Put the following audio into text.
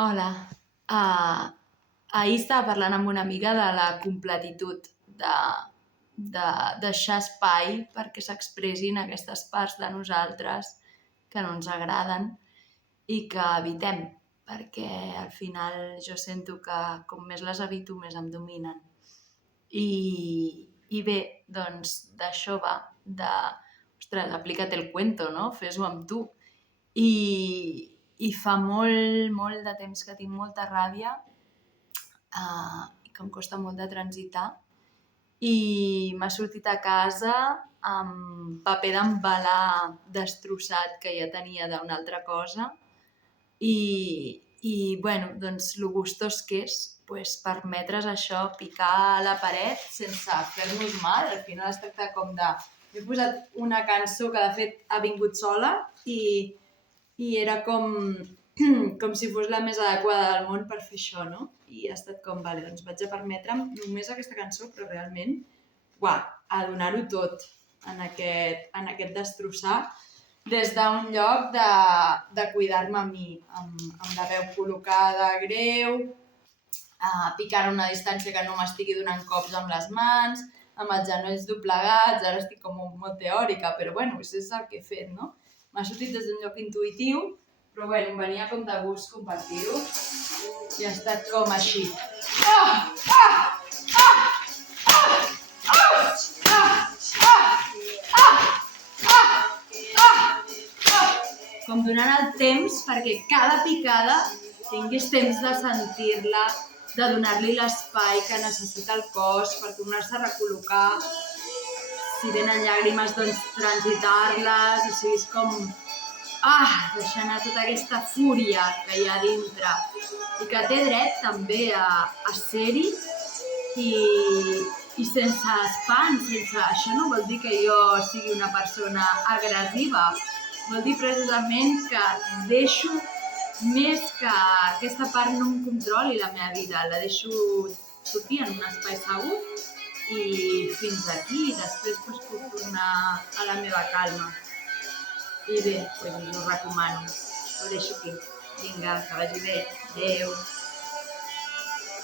Hola. Ah, Ahir estava parlant amb una amiga de la completitud de deixar espai perquè s'expressin aquestes parts de nosaltres que no ens agraden i que evitem, perquè al final jo sento que com més les evito, més em dominen. I bé, doncs d'això va, ostres, aplica't el cuento, no? Fes-ho amb tu. I fa molt, molt de temps que tinc molta ràbia i que em costa molt de transitar. I m'ha sortit a casa amb paper d'embalar destrossat que ja tenia d'una altra cosa. Bueno, doncs lo gustós que és permetre's això, picar a la paret sense fer-nos mal. Al final es tracta com de... M'he posat una cançó que de fet ha vingut sola i era com si fos la més adequada del món per fer això, no? I ha estat com, vale, doncs vaig a permetre'm només aquesta cançó, però realment, a donar-ho tot en aquest destrossar, des d'un lloc de cuidar-me a mi, amb la veu col·locada greu, picant a una distància que no m'estigui donant cops amb les mans, amb els genolls doblegats. Ara estic com molt teòrica, però bueno, això és el que he fet, no? M'ha sortit des d'un lloc intuïtiu, però bueno, em venia com de gust compartir-ho i ha estat com així. Com donant el temps perquè cada picada tinguis temps de sentir-la, de donar-li l'espai que necessita el cos per tornar-se a recol·locar. Si venen llàgrimes, doncs transitar-les, o sigui, és com deixar anar tota aquesta fúria que hi ha dintre i que té dret també a ser-hi i sense espant, això no vol dir que jo sigui una persona agressiva, vol dir precisament que deixo més que aquesta part no em controli la meva vida, la deixo sortir en un espai segur i fins aquí, després puc tornar a la meva calma. I bé, us ho recomano. Ho deixo aquí. Vinga, que vagi bé. Adéu.